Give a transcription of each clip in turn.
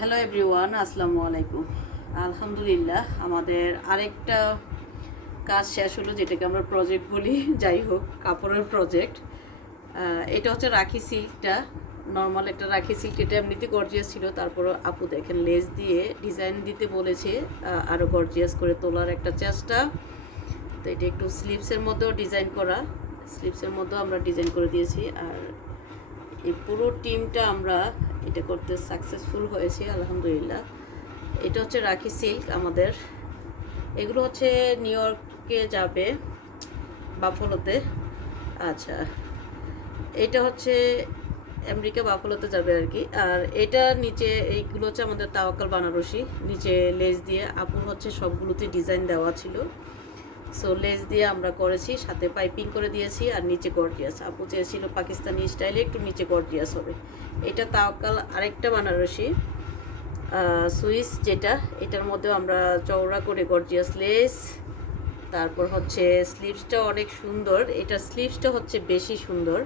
Hello everyone আসসালামু আলাইকুম। আলহামদুলিল্লাহ, আমাদের আরেকটা কাজ শেষ হলো, যেটাকে আমরা প্রজেক্ট বলি, যাই হোক, কাপড়ের প্রজেক্ট এটা হচ্ছে রাখি সিল্কটা নর্মাল একটা রাখি সিল্ক এটা এমনিতে গর্জিয়াস ছিল। তারপর আপু দেখেন লেস দিয়ে ডিজাইন দিতে বলেছে আরও গর্জিয়াস করে তোলার একটা চেষ্টা। তো এটা একটু স্লিপসের মধ্যেও ডিজাইন করা। স্লিপসের মধ্যেও আমরা ডিজাইন করে দিয়েছি। আর এই পুরো টিমটা আমরা এটা করতে সাকসেসফুল হয়েছি, আলহামদুলিল্লাহ। এটা হচ্ছে রাখি সিল্ক আমাদের। এগুলো হচ্ছে নিউ ইয়র্কে যাবে বাফলোতে আচ্ছা এটা হচ্ছে আমেরিকা বাফলোতে যাবে আর কি। আর এটা নিচে, এইগুলো হচ্ছে আমাদের তাওয়াক্কাল বানারসি। নিচে লেস দিয়ে, আপুর হচ্ছে সবগুলোতে ডিজাইন দেওয়া ছিল। সো লেস দিয়ে আমরা করেছি, সাথে পাইপিং করে দিয়েছি আর নিচে গর্জিয়াস আপু চেয়েছিল পাকিস্তানি স্টাইলে একটু নিচে গর্জিয়াস হবে। এটা তাওকাল আরেকটা বানারসি সুইস যেটা, এটার মধ্যেও আমরা চওড়া করে গর্জিয়াস লেস তারপর হচ্ছে স্লিভসটা অনেক সুন্দর। এটা স্লিভসটা হচ্ছে বেশি সুন্দর।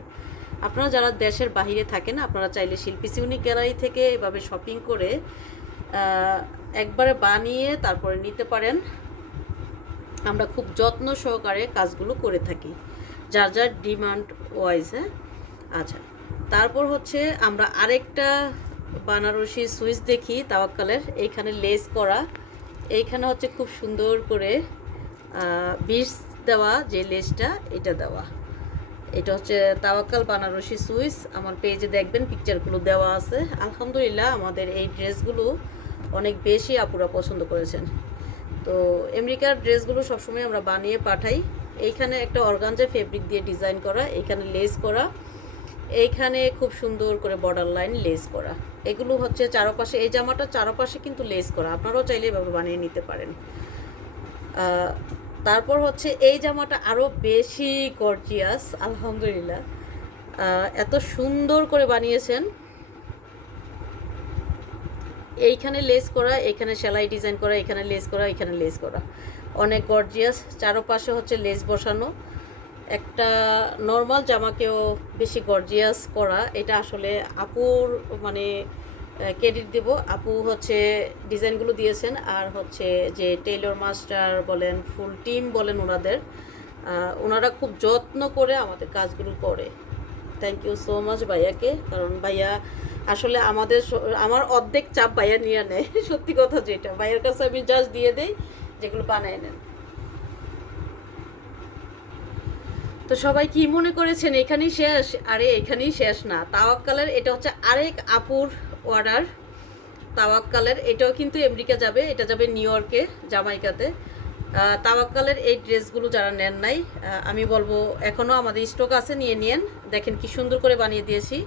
আপনারা যারা দেশের বাইরে থাকেন, আপনারা চাইলে শিল্পী সিউনি গ্যালারি থেকে এভাবে শপিং করে একবারে বানিয়ে তারপরে নিতে পারেন। আমরা খুব যত্ন সহকারে কাজগুলো করে থাকি। যার যার ডিমান্ড ওয়াইজ হ্যাঁ? আচ্ছা তারপর হচ্ছে আমরা আরেকটা বানারসি সুইচ দেখি তাওয়াক্কালের, এইখানে লেস করা। এইখানে হচ্ছে খুব সুন্দর করে বিষ দেওয়া যে লেসটা, এটা দেওয়া। এটা হচ্ছে তাওয়াক্কাল বানারসি সুইচ। আমার পেজে দেখবেন পিকচারগুলো দেওয়া আছে। আলহামদুলিল্লাহ, আমাদের এই ড্রেসগুলো অনেক বেশি আপুরা পছন্দ করেছেন। তো আমেরিকার ড্রেসগুলো সবসময় আমরা বানিয়ে পাঠাই। এইখানে একটা অর্গানজা ফেব্রিক দিয়ে ডিজাইন করা, এইখানে লেস করা, এইখানে খুব সুন্দর করে বর্ডার লাইন লেস করা। এগুলো হচ্ছে চারপাশে, এই জামাটা চারপাশে কিন্তু লেস করা, আপনারাও চাইলে এভাবে বানিয়ে নিতে পারেন। তারপর হচ্ছে এই জামাটা আরও বেশি গর্জিয়াস আলহামদুলিল্লাহ। এত সুন্দর করে বানিয়েছেন। এইখানে লেস করা, এখানে সেলাই ডিজাইন করা, এখানে লেস করা, এখানে লেস করা। অনেক গর্জিয়াস চারপাশে হচ্ছে লেস বসানো। একটা নর্মাল জামাকেও বেশি গর্জিয়াস করা, এটা আসলে আপুর মানে ক্রেডিট দেব। আপু হচ্ছে ডিজাইনগুলো দিয়েছেন, আর হচ্ছে যে টেইলর মাস্টার বলেন ফুল টিম বলেন ওনাদের ওনারা খুব যত্ন করে আমাদের কাজগুলো করে। থ্যাংক ইউ সো মাচ ভাইয়াকে, কারণ ভাইয়া আসলে আমাদের আমার অর্ধেক চাপ ভাইয়া নিয়ে নেয়। সত্যি কথা যেটা। ভাইয়ের কাছে আমি জাস্ট দিয়ে দেই, যেগুলো বানায় নেন। তো সবাই কি মনে করেছেন, এখানেই শেষ? আরে, এখানেই শেষ না। তাওয়াক্কালের এটা হচ্ছে আরেক আপুর অর্ডার তাওয়াক্কালের এটাও কিন্তু আমেরিকা যাবে। এটা যাবে নিউ ইয়র্কে, জামাইকাতে। তাওয়াক্কালের এই ড্রেসগুলো যারা নেন নাই আমি বলব এখনও আমাদের স্টক আছে, নিয়ে নিয়েন দেখেন কি সুন্দর করে বানিয়ে দিয়েছি।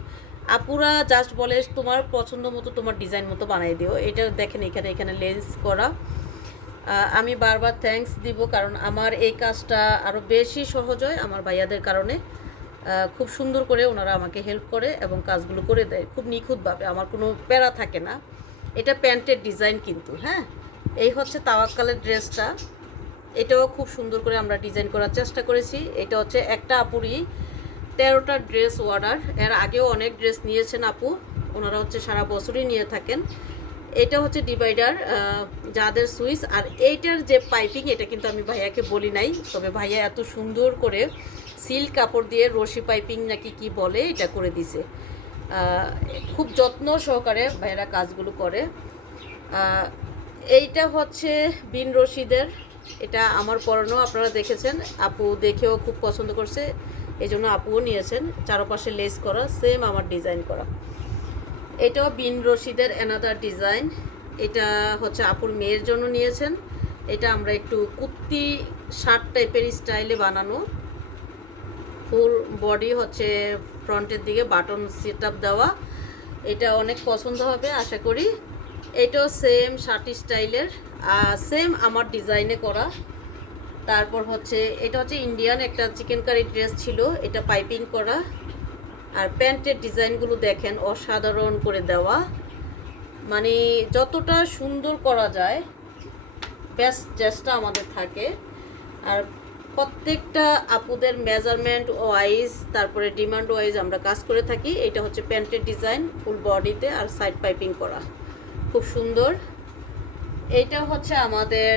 আপুরা জাস্ট বলে, তোমার পছন্দ মতো তোমার ডিজাইন মতো বানিয়ে দিও। এটা দেখেন এখানে এখানে লেন্স করা। আমি বারবার থ্যাঙ্কস দিব কারণ আমার এই কাজটা আরও বেশি সহজ হয় আমার ভাইয়াদের কারণে। খুব সুন্দর করে ওনারা আমাকে হেল্প করে এবং কাজগুলো করে দেয়। খুব নিখুঁতভাবে, আমার কোনো প্যারা থাকে না। এটা প্যান্টের ডিজাইন কিন্তু হ্যাঁ? এই হচ্ছে তাওয়াক্কালের ড্রেসটা। এটাও খুব সুন্দর করে আমরা ডিজাইন করার চেষ্টা করেছি। এটা হচ্ছে একটা আপুরি তেরোটা ড্রেস অর্ডার। এর আগেও অনেক ড্রেস নিয়েছেন আপু। ওনারা হচ্ছে সারা বছরই নিয়ে থাকেন। এটা হচ্ছে ডিভাইডার যাদের সুইচ। আর এইটার যে পাইপিং, এটা কিন্তু আমি ভাইয়াকে বলি নাই। তবে ভাইয়া এত সুন্দর করে সিল্ক কাপড় দিয়ে রশি পাইপিং নাকি কি বলে, এটা করে দিছে। খুব যত্ন সহকারে ভাইয়েরা কাজগুলো করে। এইটা হচ্ছে বিন রশিদের এটা আমার পরানো, আপনারা দেখেছেন। আপু দেখেও খুব পছন্দ করছে। এই জন্য আপুও নিয়েছেন, চারপাশে লেস করা সেম আমার ডিজাইন করা। এটাও বিন রশিদের অ্যানাদার ডিজাইন এটা হচ্ছে আপুর মেয়ের জন্য নিয়েছেন। এটা আমরা একটু কুর্তি, শার্ট টাইপের স্টাইলে বানানো। ফুল বডি হচ্ছে ফ্রন্টের দিকে বাটন সেট দেওয়া। এটা অনেক পছন্দ হবে, আশা করি। এটাও সেম শার্ট স্টাইলের সেম আমার ডিজাইনে করা। তারপর হচ্ছে, এটা হচ্ছে ইন্ডিয়ান একটা চিকেন কারি ড্রেস ছিল, এটা পাইপিং করা। আর প্যান্টের ডিজাইনগুলো দেখেন, অসাধারণ করে দেওয়া। মানে যতটা সুন্দর করা যায় বেস্ট চেষ্টা আমাদের থাকে। আর প্রত্যেকটা আপুদের মেজারমেন্ট ওয়াইজ তারপরে ডিমান্ড ওয়াইজ আমরা কাজ করে থাকি। এটা হচ্ছে প্যান্টের ডিজাইন ফুল বডিতে আর সাইড পাইপিং করা। খুব সুন্দর। এইটা হচ্ছে আমাদের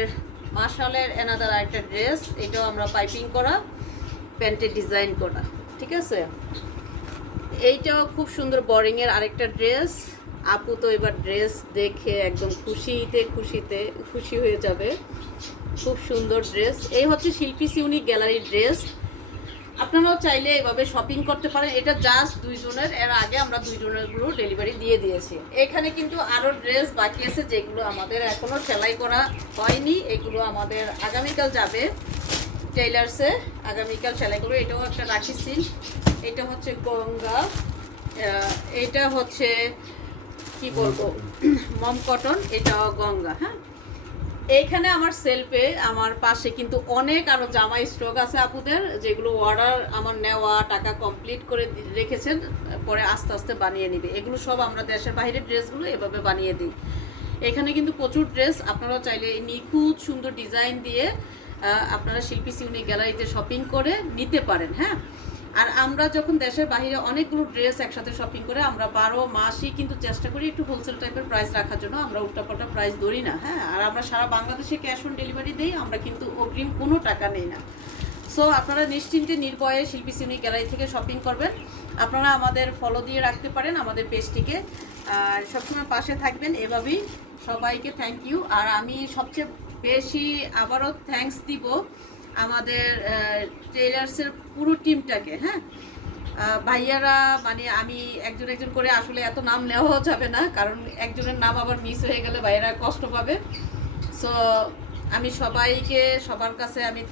মার্শালের এনাদার আরেকটা ড্রেস এটাও আমরা পাইপিং করা, প্যান্টের ডিজাইন করা, ঠিক আছে? এইটাও খুব সুন্দর বরিংয়ের আরেকটা ড্রেস আপু তো এবার ড্রেস দেখে একদম খুশিতে খুশিতে, খুশি হয়ে যাবে। খুব সুন্দর ড্রেস এই হচ্ছে শিল্পী সিউনিক গ্যালারির ড্রেস আপনারাও চাইলে এভাবে শপিং করতে পারেন। এটা জাস্ট দুইজনের এর আগে আমরা দুইজনেরগুলো ডেলিভারি দিয়ে দিয়েছি। এখানে কিন্তু আরও ড্রেস বাকি আছে যেগুলো আমাদের এখনও সেলাই করা হয়নি। এগুলো আমাদের আগামীকাল যাবে টেইলার্সে আগামীকাল সেলাই করব। এটাও একটা রাখি সিল এটা হচ্ছে গঙ্গা। এটা হচ্ছে কি বলব? মম কটন এটাও গঙ্গা হ্যাঁ? এইখানে আমার সেলফে আমার পাশে কিন্তু অনেক আরও জামাই স্টক আছে আপুদের, যেগুলো অর্ডার আমার নেওয়া, টাকা কমপ্লিট করে রেখেছেন, পরে আস্তে আস্তে বানিয়ে নিবে। এগুলো সব আমরা দেশের বাইরের ড্রেসগুলো এভাবে বানিয়ে দিই। এখানে কিন্তু প্রচুর ড্রেস আপনারা চাইলে নিখুঁত, সুন্দর ডিজাইন দিয়ে আপনারা শিল্পী সিউনি গ্যালারিতে শপিং করে নিতে পারেন হ্যাঁ? আর আমরা যখন দেশের বাইরে অনেকগুলো ড্রেস একসাথে শপিং করে, আমরা বারো মাসই কিন্তু চেষ্টা করি একটু হোলসেল টাইপের প্রাইস রাখার জন্য। আমরা উল্টাপাল্টা প্রাইস ধরি না হ্যাঁ? আর আমরা সারা বাংলাদেশে ক্যাশ অন ডেলিভারি দিই, আমরা কিন্তু অগ্রিম কোনো টাকা নেই না। সো আপনারা নিশ্চিন্তে নির্ভয়ে শিল্পী সিউনি গ্যালারি থেকে শপিং করবেন। আপনারা আমাদের ফলো দিয়ে রাখতে পারেন আমাদের পেজটিকে আর সবসময় পাশে থাকবেন এভাবেই। সবাইকে থ্যাংক ইউ আর আমি সবচেয়ে বেশি আবারও থ্যাঙ্কস দিব আমাদের টেইলার্সের পুরো টিমটাকে হ্যাঁ? ভাইয়ারা মানে আমি একজন একজন করে আসলে এত নাম নেওয়াও যাবে না, কারণ একজনের নাম আবার মিস হয়ে গেলে ভাইয়ারা কষ্ট পাবে। সো আমি সবাইকে, সবার কাছে আমি